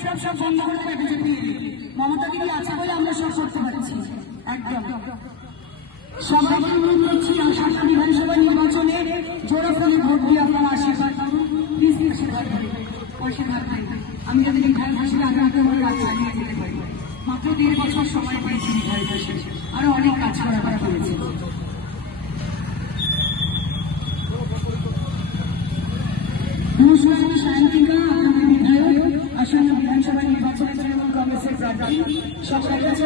সব বন্ধ করে দেবে বিজেপি। মমতা দিদি আছে বলে আমরা সব করতে পারছি। একদম সবাইকে অনুরোধ করছি আসাম বিধানসভা নির্বাচনে জোরে ফলে ভোট দিয়ে আপনারা আশীর্বাদ করুন। প্লিজ আশীর্বাদ করুন। আমি যাতে বিধায়ক হিসেবে আগামীতে আমার কাজ চালিয়ে যেতে পারি। মাত্র 1.5 বছর সময় পেয়েছি বিধায়ক হিসেবে, আরো অনেক কাজ করার হয়েছে। নমস্কার, আমি সায়ন্তিকা, আপনাদের বিধায়ক, আসন্ন বিধানসভা নির্বাচনে তৃণমূল কংগ্রেসের প্রার্থী। সবাই কাছে